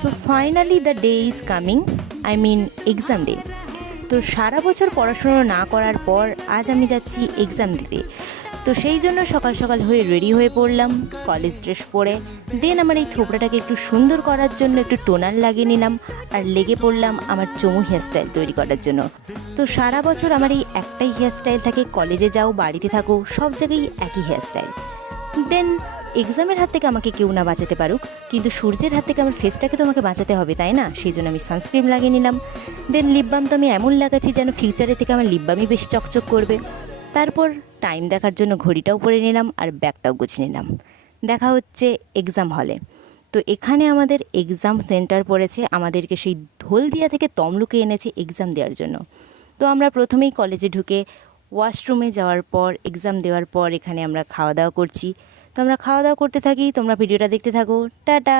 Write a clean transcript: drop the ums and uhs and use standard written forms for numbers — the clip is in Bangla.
So finally the day is coming, I mean exam day. তো সারা বছর পড়াশুনো না করার পর আজ আমি যাচ্ছি এক্সাম দিতে। তো সেই জন্য সকাল সকাল হয়ে রেডি হয়ে পড়লাম, কলেজ ড্রেস পরে। দেন আমার এই থোবড়াটাকে একটু সুন্দর করার জন্য একটু টোনার লাগিয়ে নিলাম আর লেগে পড়লাম আমার চমু হেয়ারস্টাইল তৈরি করার জন্য। তো সারা বছর আমার এই একটাই হেয়ারস্টাইল থাকে, কলেজে যাও বাড়িতে থাকো সব জায়গায় একই হেয়ারস্টাইল। দেন এক্সামের হাত থেকে আমাকে কেউ না বাঁচাতে পারুক, কিন্তু সূর্যের হাত থেকে আমার ফেসটাকে তো আমাকে বাঁচাতে হবে, তাই না? সেই জন্য আমি সানস্ক্রিন লাগিয়ে নিলাম। দেন লিপ বাম তো আমি এমন লাগাচ্ছি যেন ফিউচারে থেকে আমার লিপ বামই বেশি চকচক করবে। তারপর টাইম দেখার জন্য ঘড়িটাও পরে নিলাম আর ব্যাগটাও গুছিয়ে নিলাম। দেখা হচ্ছে এক্সাম হলে। তো এখানে আমাদের এক্সাম সেন্টার পড়েছে, আমাদেরকে সেই হলদিয়া থেকে তমলুকে এনেছে এক্সাম দেওয়ার জন্য। তো আমরা প্রথমেই কলেজে ঢুকে ওয়াশরুমে যাওয়ার পর এক্সাম দেওয়ার পর এখানে আমরা খাওয়া দাওয়া করছি। তো আমরা খাওয়া দাওয়া করতে থাকি, তোমরা ভিডিওটা দেখতে থাকো। টাটা।